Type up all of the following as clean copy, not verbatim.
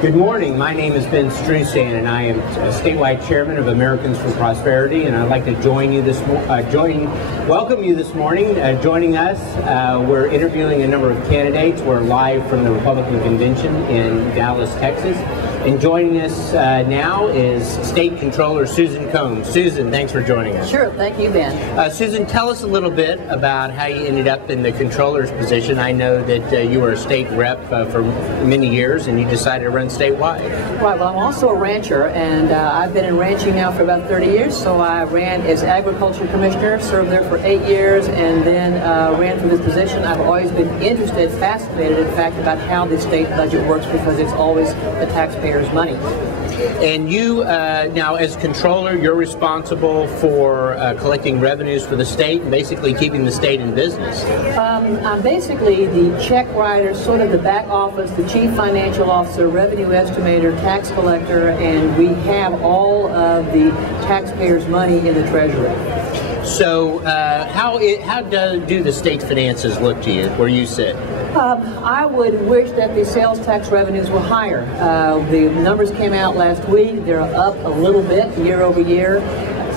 Good morning. My name is Ben Strusan, and I am statewide chairman of Americans for Prosperity. And I'd like to welcome you this morning. Joining us, we're interviewing a number of candidates. We're live from the Republican Convention in Dallas, Texas. And joining us now is State Controller Susan Combs. Susan, thanks for joining us. Sure, thank you, Ben. Susan, tell us a little bit about how you ended up in the controller's position. I know that you were a state rep for many years, and you decided to run statewide. Right, well, I'm also a rancher, and I've been in ranching now for about 30 years, so I ran as agriculture commissioner, served there for 8 years, and then ran for this position. I've always been interested, fascinated, in fact, about how the state budget works, because it's always the taxpayers' money. And you, now as controller, you're responsible for collecting revenues for the state and basically keeping the state in business. I'm basically the check writer, sort of the back office, the chief financial officer, revenue estimator, tax collector, and we have all of the taxpayers' money in the Treasury. So how do the state's finances look to you, where you sit? I would wish that the sales tax revenues were higher. The numbers came out last week. They're up a little bit year over year.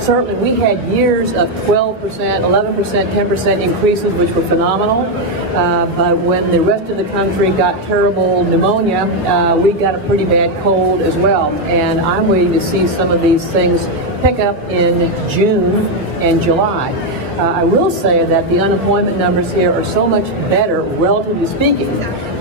Certainly, we had years of 12%, 11%, 10% increases, which were phenomenal. But when the rest of the country got terrible pneumonia, we got a pretty bad cold as well. And I'm waiting to see some of these things pick up in June and July. I will say that the unemployment numbers here are so much better, relatively speaking,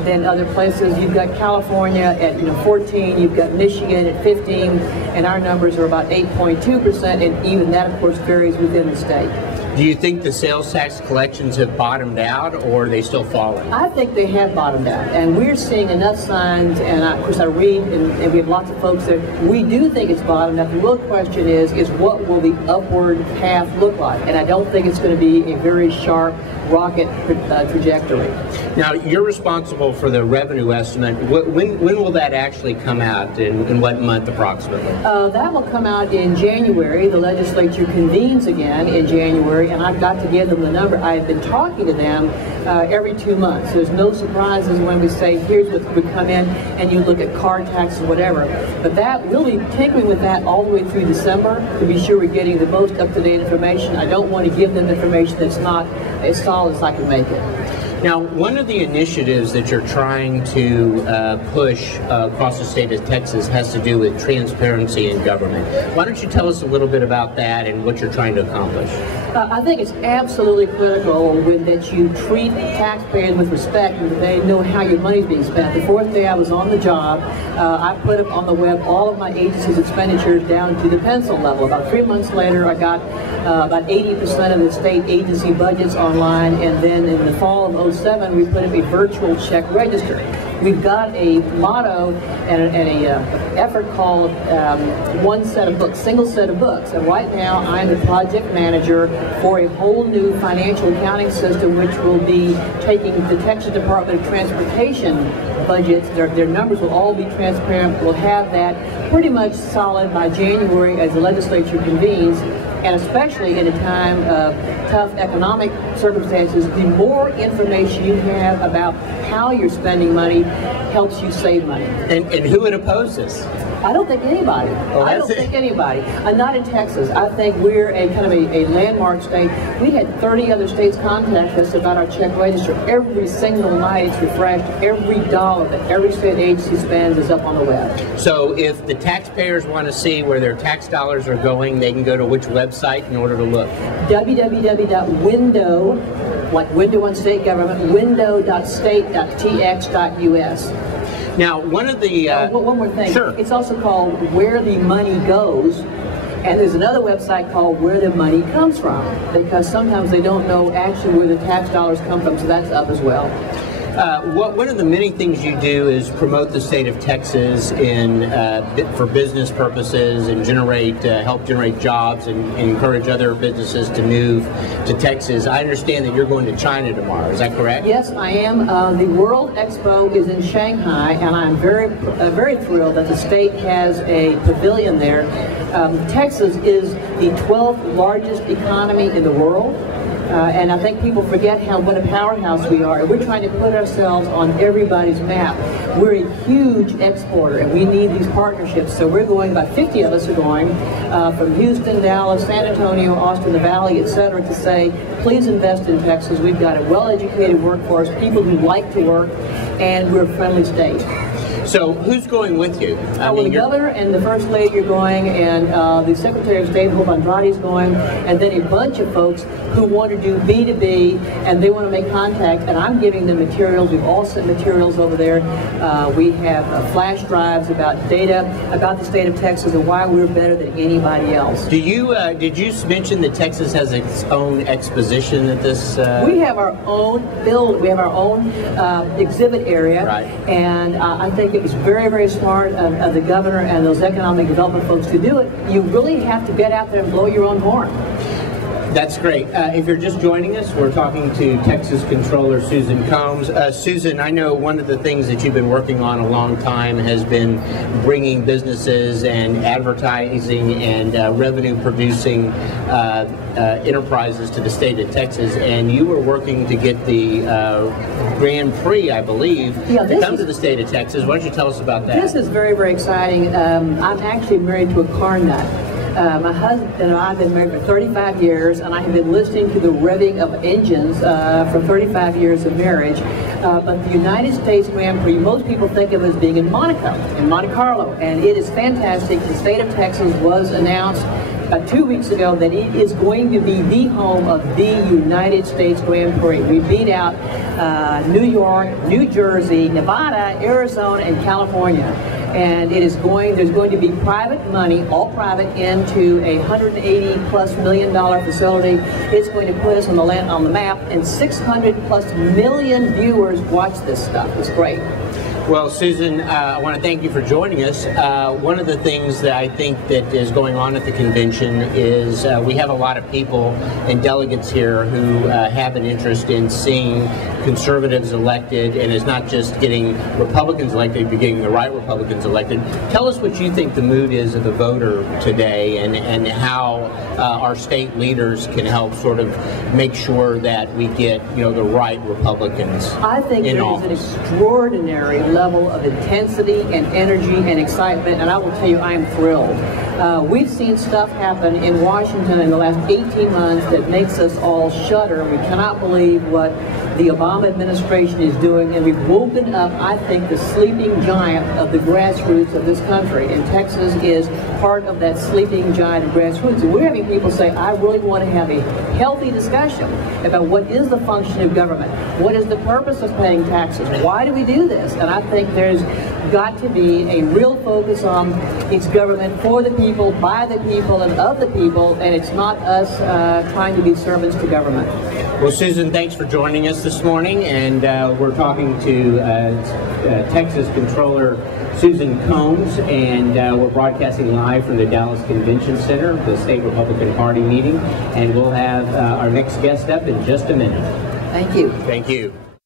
than other places. You've got California at 14, you've got Michigan at 15, and our numbers are about 8.2%, and even that, of course, varies within the state. Do you think the sales tax collections have bottomed out, or are they still falling? I think they have bottomed out, and we're seeing enough signs, and of course I read, and we have lots of folks there. We do think it's bottomed out. The real question is what will the upward path look like? And I don't think it's going to be a very sharp rocket trajectory. Now, you're responsible for the revenue estimate. When will that actually come out, in what month approximately? That will come out in January. The legislature convenes again in January, and I've got to give them the number. I have been talking to them every 2 months. There's no surprises when we say, here's what would come in, and you look at car tax or whatever. But that, we'll be tinkering with that all the way through December to be sure we're getting the most up-to-date information. I don't want to give them information that's not as solid as I can make it. Now, one of the initiatives that you're trying to push across the state of Texas has to do with transparency in government. Why don't you tell us a little bit about that and what you're trying to accomplish? I think it's absolutely critical that you treat taxpayers with respect and that they know how your money is being spent. The fourth day I was on the job, I put up on the web all of my agency's expenditures down to the pencil level. About 3 months later, I got about 80% of the state agency budgets online, and then in the fall of 2007, we put up a virtual check register. We've got a motto and an effort called one set of books, single set of books. And right now, I'm the project manager for a whole new financial accounting system, which will be taking the Texas Department of Transportation budgets. Their numbers will all be transparent. We'll have that pretty much solid by January as the legislature convenes. And especially in a time of tough economic circumstances, the more information you have about how you're spending money helps you save money. And who would oppose this? I don't think anybody. I don't think anybody. Not in Texas. I think we're a kind of a landmark state. We had 30 other states contact us about our check register. Every single night it's refreshed. Every dollar that every state agency spends is up on the web. So if the taxpayers want to see where their tax dollars are going, they can go to which website in order to look? www.window, like window on state government, window.state.tx.us. Now, one of the... one more thing. Sure. It's also called Where the Money Goes, and there's another website called Where the Money Comes From, because sometimes they don't know actually where the tax dollars come from, so that's up as well. One of the many things you do is promote the state of Texas for business purposes and help generate jobs and encourage other businesses to move to Texas. I understand that you're going to China tomorrow. Is that correct? Yes, I am. The World Expo is in Shanghai, and I'm very thrilled that the state has a pavilion there. Texas is the 12th largest economy in the world. And I think people forget what a powerhouse we are. And we're trying to put ourselves on everybody's map. We're a huge exporter, and we need these partnerships. So we're going, about 50 of us are going, from Houston, Dallas, San Antonio, Austin, the Valley, etc., to say, please invest in Texas. We've got a well-educated workforce, people who like to work, and we're a friendly state. So who's going with you? Well, the governor and the first lady are going, and the Secretary of State, Hope Andrade, is going, and then a bunch of folks who want to do B2B, and they want to make contact, and I'm giving them materials. We've all sent materials over there. We have flash drives about data about the state of Texas and why we're better than anybody else. Did you mention that Texas has its own exposition at this? We have our own we have our own exhibit area, right. And I think it was very, very smart of the governor and those economic development folks to do it. You really have to get out there and blow your own horn. That's great. If you're just joining us, we're talking to Texas Controller Susan Combs. Susan, I know one of the things that you've been working on a long time has been bringing businesses and advertising and revenue-producing enterprises to the state of Texas, and you were working to get the Grand Prix, I believe, to come to the state of Texas. Why don't you tell us about that? This is very, very exciting. I'm actually married to a car nut. My husband and I have been married for 35 years, and I have been listening to the revving of engines for 35 years of marriage. But the United States Grand Prix, most people think of it as being in Monaco, in Monte Carlo, and it is fantastic. The state of Texas was announced 2 weeks ago that it is going to be the home of the United States Grand Prix. We beat out New York, New Jersey, Nevada, Arizona, and California. And there's going to be private money, all private, into a $180+ million facility. It's going to put us on the map, and 600+ million viewers watch this stuff. It's great. Well, Susan, I want to thank you for joining us. One of the things that I think that is going on at the convention is we have a lot of people and delegates here who have an interest in seeing conservatives elected, and it's not just getting Republicans elected, but getting the right Republicans elected. Tell us what you think the mood is of the voter today, and how our state leaders can help sort of make sure that we get, the right Republicans. I think there is an extraordinary level of intensity and energy and excitement, and I will tell you, I am thrilled. We've seen stuff happen in Washington in the last 18 months that makes us all shudder. We cannot believe what the Obama administration is doing, and we've woken up, I think, the sleeping giant of the grassroots of this country, and Texas is part of that sleeping giant of grassroots. And we're having people say, I really want to have a healthy discussion about what is the function of government, what is the purpose of paying taxes, why do we do this? And I think there's got to be a real focus on it's government for the people, by the people, and of the people, and it's not us trying to be servants to government. Well, Susan, thanks for joining us this morning, and we're talking to Texas Controller Susan Combs, and we're broadcasting live from the Dallas Convention Center, the State Republican Party meeting, and we'll have our next guest up in just a minute. Thank you. Thank you.